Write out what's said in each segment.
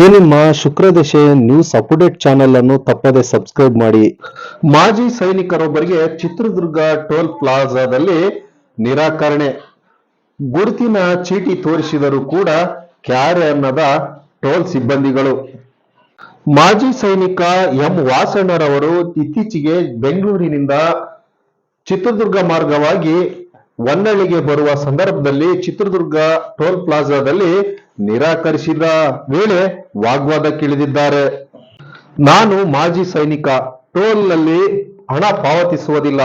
ಈ ನಿಮ್ಮ ಶುಕ್ರದಶೆ news update channel ಅನ್ನು ತಪ್ಪದೆ ಸಬ್ಸ್ಕ್ರೈಬ್ ಮಾಡಿ. ಮಾಜಿ ಸೈನಿಕರೊಬ್ಬರಿಗೆ ಚಿತ್ರದುರ್ಗ ಟೋಲ್ ಪ್ಲಾಜಾದಲ್ಲಿ ನಿರಾಕರಣೆ. ಗುರುತಿನ ಚೀಟಿ ತೋರಿಸಿದರೂ ಕೂಡ ಕ್ಯಾರೆ ಅನ್ನದ ಟೋಲ್ ಸಿಬ್ಬಂದಿಗಳು. ಮಾಜಿ ಸೈನಿಕ ಎಂ ವಾಸಣ್ಣರವರು ಇತ್ತೀಚೆಗೆ ಬೆಂಗಳೂರಿನಿಂದ ಚಿತ್ರದುರ್ಗ ಮಾರ್ಗವಾಗಿ ಹೊನ್ನಳ್ಳಿಗೆ ಬರುವ ಸಂದರ್ಭದಲ್ಲಿ ಚಿತ್ರದುರ್ಗ ಟೋಲ್ ಪ್ಲಾಜಾದಲ್ಲಿ ನಿರಾಕರಿಸಿದ ವೇಳೆ ವಾಗ್ವಾದಕ್ಕಿಳಿದಿದ್ದಾರೆ. ನಾನು ಮಾಜಿ ಸೈನಿಕ, ಟೋಲ್ನಲ್ಲಿ ಹಣ ಪಾವತಿಸುವುದಿಲ್ಲ.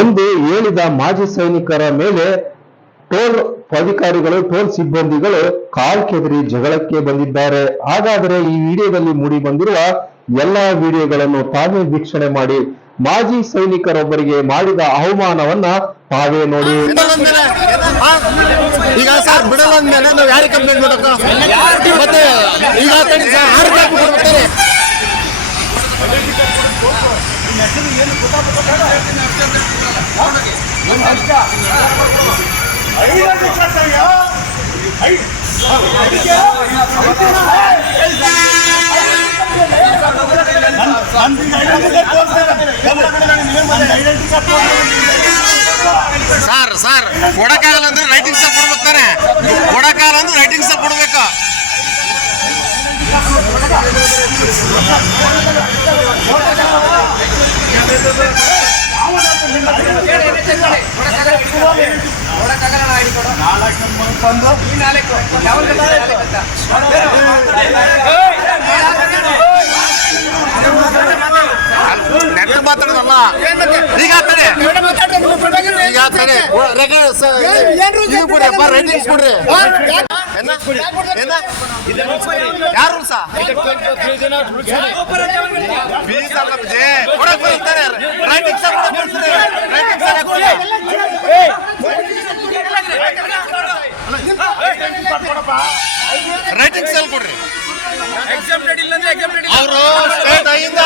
ಎಂದು ಹೇಳಿದ ಮಾಜಿ ಸೈನಿಕರ ಮೇಲೆ ಟೋಲ್ ಅಧಿಕಾರಿಗಳು, ಟೋಲ್ ಸಿಬ್ಬಂದಿಗಳು ಕಾಲ್ ಕೆದರಿ ಜಗಳಕ್ಕೆ ಬಂದಿದ್ದಾರೆ. ಹಾಗಾದರೆ ಈ ವಿಡಿಯೋದಲ್ಲಿ ಮೂಡಿ ಬಂದಿರುವ ಎಲ್ಲಾ ವಿಡಿಯೋಗಳನ್ನು ತಾವೇ ವೀಕ್ಷಣೆ ಮಾಡಿ. ಮಾಜಿ ಸೈನಿಕರೊಬ್ಬರಿಗೆ ಮಾಡಿದ ಅವಮಾನವನ್ನ ತಾವೇ ನೋಡಿ? ಈಗ ಸರ್ ಬಿಡಲ್ಲ ಅಂದ್ಮೇಲೆ ನಾವು ಯಾರಿಗೆ ಕಂಪ್ಲೇಂಟ್ ಮಾಡಕ್ಕ ಮತ್ತೆ ಈಗ ಆರು ಕಾಪಿ ಕೊಡ್ಬೇಕಾರೆ ಸರ್ ಸರ್ ಕೊಡಕ್ಕಾಗಲ್ಲ ಅಂದ್ರೆ ರೈಟಿಂಗ್ ಸ್ಟಾಪ್ ಕೊಡ್ಬೇಕು ತಾನೆ. ಕೊಡಕ್ಕಾಗಲ್ಲ ಅಂದ್ರೆ ರೈಟಿಂಗ್ ಸ್ಟಾಪ್ ಕೊಡ್ಬೇಕು. ನೆಟ್ಟು ಮಾತಾಡೋದಲ್ಲ? ಈಗ ತಾನೆ ಈಗ ತಾನೆ ಕೊಡ್ರಿ ರೈಟಿಂಗ್ಸ್ ಕೊಡ್ರಿ? ಯಾರು ಸಾ ಫೀಸ್ ಅಲ್ಲ ಬಿಜೆ ಕೊಡಕ್ ಬರ್ತಾರೆ ರೈಟಿಂಗ್ ಸಹ ಕೊಡಕ್ ಬರ್ತಾರೆ ರೈಟಿಂಗ್ ಸಹ ಕೊಡಿ ರೈಟಿಂಗ್ ಸೆಲ್ ಕೊಡ್ರಿ. ಅವರು ಸ್ಟೇಟ್ ಐಯಿಂದ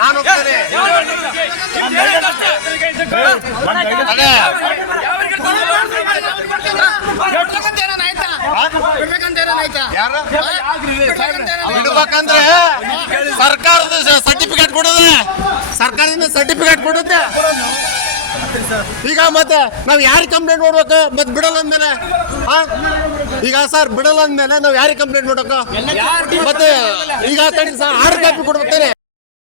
ನಾನು ಹೋಗ್ತೇನೆ ಯಾರು ಬಿಡ್ಬೇಕಂದ್ರೆ ಸರ್ಕಾರದ ಸರ್ಟಿಫಿಕೇಟ್ ಕೊಡುದ್ರೆ ಸರ್ಕಾರದಿಂದ ಸರ್ಟಿಫಿಕೇಟ್ ಕೊಡುತ್ತೆ. ಈಗ ಮತ್ತೆ ನಾವು ಯಾರಿಗೆ ಕಂಪ್ಲೇಂಟ್ ಮಾಡ್ಬೇಕು ಮತ್ತೆ ಬಿಡಲ್ಲ ಅಂದ್ಮೇಲೆ? ಆ? ಈಗ ಸರ್ ಬಿಡಲ್ಲ ಅಂದ್ಮೇಲೆ ನಾವು ಯಾರಿಗೆ ಕಂಪ್ಲೇಂಟ್ ಮಾಡ್ಬೇಕು ಮತ್ತೆ ಈಗ ತಡಿ ಸರ್ ಆರು ಕಾಪಿ ಕೊಡ್ಬೇಕಾರೆ